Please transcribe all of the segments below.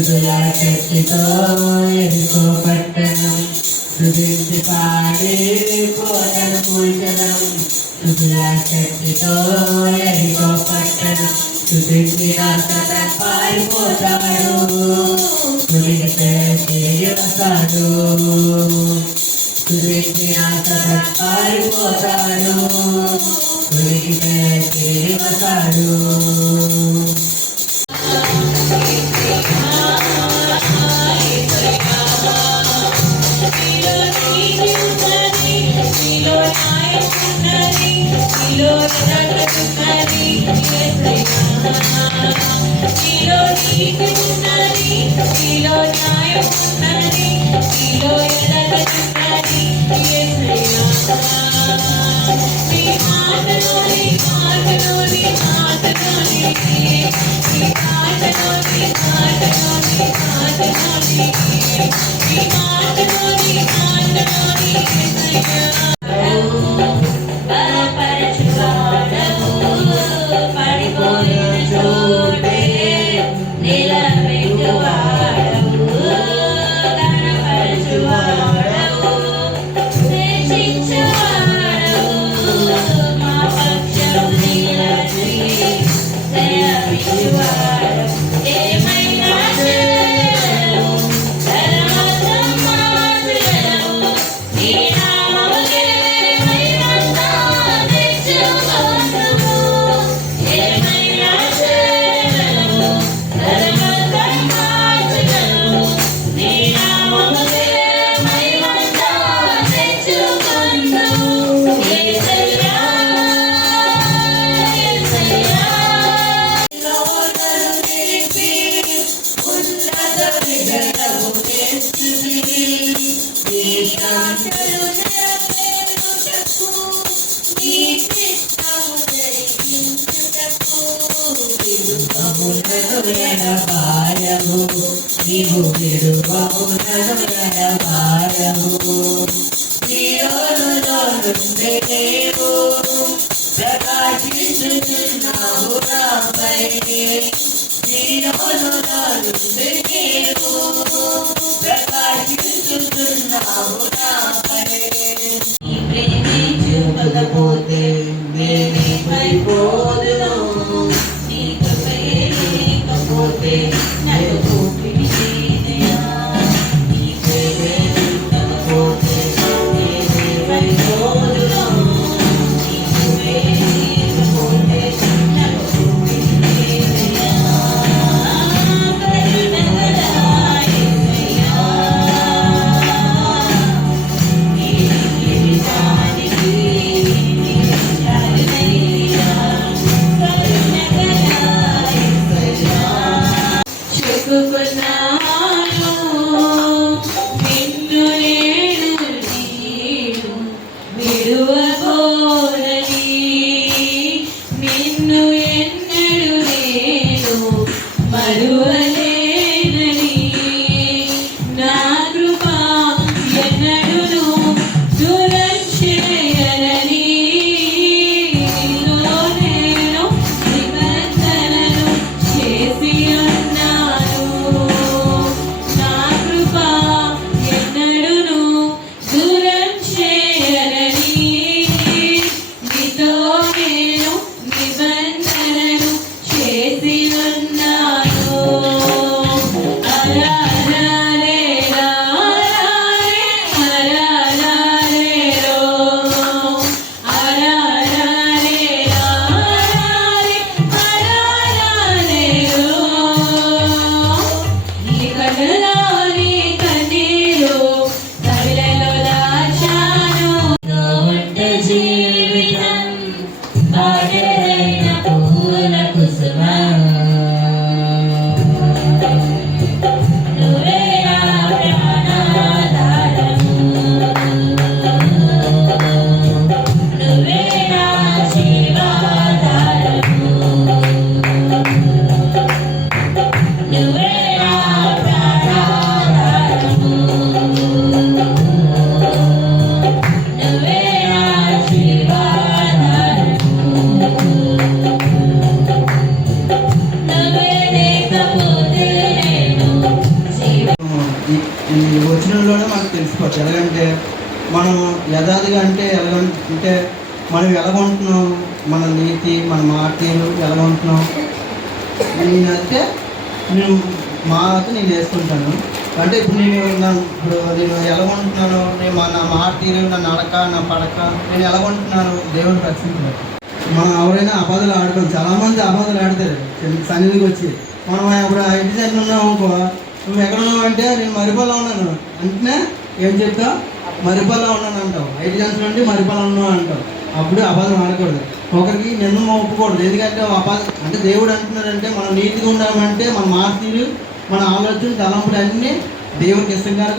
తుదులా శక్తితో ఎరుకో పట్టణం తుదించి పాడే కోటను కూల్చడం తుదులా శక్తితో ఎరుకో పట్టణం తుదించిన పారిపోతాడు తుదిగితే తిరిగి వస్తాడు తుదించిన పారిపోతాడు తుదిగితే తిరిగి వస్తాడు నీవు ప్రకాశిస్తున్నావు నాపై ప్రకాశిస్తున్నావు నాపై చూపకపోతే నేనేమైపోదును నీ కృపయే లేకపోతే నన్ను యథార్థగా అంటే ఎలాగంటే మనం ఎలాగుంటున్నాం, మన నీతి, మన మాటలు ఎలాగుంటున్నాం. నేనైతే నేను వేసుకుంటాను. అంటే ఇప్పుడు నేను ఎలాగుంటున్నాను, నా మాటలు, నా నడక, నా పడక, నేను ఎలాగుంటున్నాను దేవుని రక్షించలేదు. మనం ఎవరైనా అబద్ధాలు ఆడుకోం. చాలామంది అబద్ధాలు ఆడతారు సన్నిధికి వచ్చి. మనం ఇప్పుడు ఇంటి సైడ్ ఉన్నాం అనుకో, నువ్వు ఎక్కడ ఉన్నావు అంటే నేను మరిపల్లా ఉన్నాను అంటే ఏం చెప్తావు, మరిపల్లా ఉన్నాను అంటావు. 5 గంటల నుండి మరిపల్లా ఉన్నావు అంటావు. అప్పుడు అబద్ధం ఆడకూడదు. ఒకరికి నిన్ను ఒప్పుకూడదు. ఎందుకంటే అంటే దేవుడు అంటున్నాడంటే మనం నీతిగా ఉండాలంటే మన మాటలు, మన ఆలోచన, తలంపులు అన్నీ దేవుడికి ఇష్టం కనుక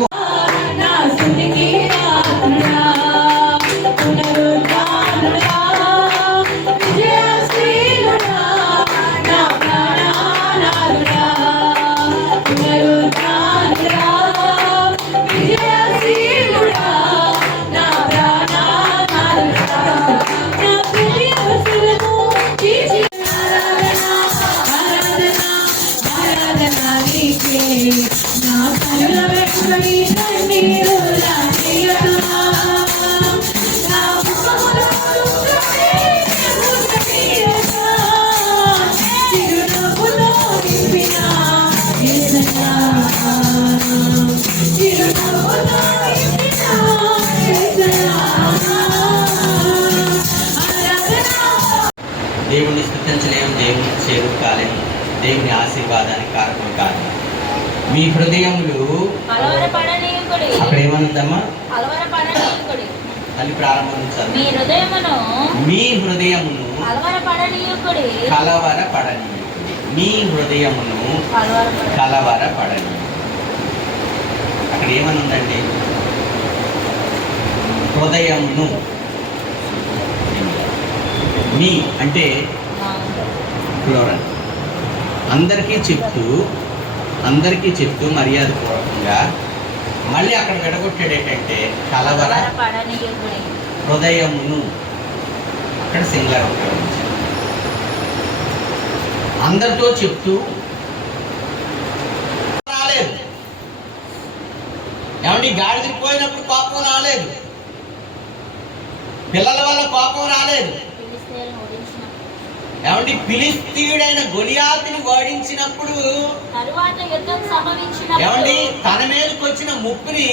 దేవుణ్ణి స్తుతించలేము, దేవుని చేరువు కాలేము, దేవుని ఆశీర్వాదానికి కారణం కాదు. మీ హృదయములు అక్కడ ఏమనుందమ్మా? అది ప్రారంభించాలి. మీ హృదయమును కలవరపడనీయుకుడి. మీ హృదయమును కలవరపడనీయుకుడి. అక్కడ ఏమనుందండి? హృదయమును. మీ అంటే ఫ్లోరల్. అందరికీ చెప్తూ మర్యాదపూర్వకంగా మళ్ళీ అక్కడ విడగొట్టాడు ఏంటంటే హృదయమును. అక్కడ సింగులర్ ఉపయోగించాడు. అందరితో చెప్తూ రాలేదు. ఏమంటే గాడిదకి పోయినప్పుడు కోపం రాలేదు, పిల్లల వల్ల కోపం రాలేదు. ఏమంటే ఫిలిష్తీయుడైన గొలియాతుని ఓడించినప్పుడు ఏమండి తన మీదకి వచ్చిన ముప్పుని,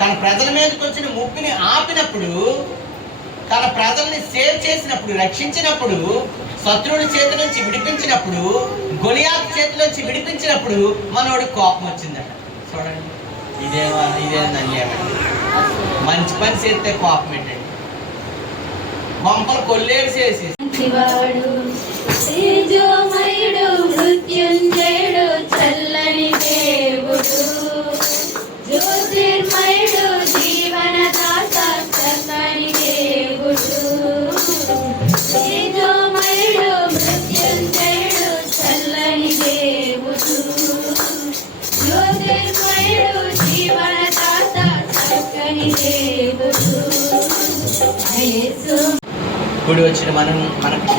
తన ప్రజల మీదకి వచ్చిన ముప్పుని ఆపినప్పుడు, తన ప్రజల్ని సేవ్ చేసినప్పుడు, రక్షించినప్పుడు, శత్రువుల చేతి నుంచి విడిపించినప్పుడు, గొలియాతు చేతి నుంచి విడిపించినప్పుడు మనోడికి కోపం వచ్చిందట. చూడండి, ఇదేందండి మంచి పని చేస్తే కోపం ఏంటండి? బొంపలు కొల్లేరు చేసి తేజోమయుడు మృత్యుంజయుడు చల్లని దేవుడు, జ్యోతిర్మయుడు జీవనదాత చల్లని దేవుడు. తేజోమయుడు మృత్యుంజయుడు చల్లని దేవుడు, జ్యోతిర్మయుడు జీవనదాత చల్లని దేవుడు. కూడి వచ్చిన మనకు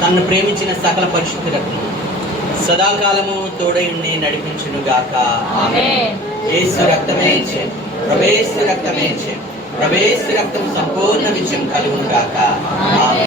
తనను ప్రేమించిన సకల పరిశుద్ధులకు సదాకాలము తోడై ఉండి నడిపించును గాక. ఆమేన్. యేసు రక్తమే ప్రవేశ రక్తం సంపూర్ణ విజయం కలుగును గాక. ఆమేన్.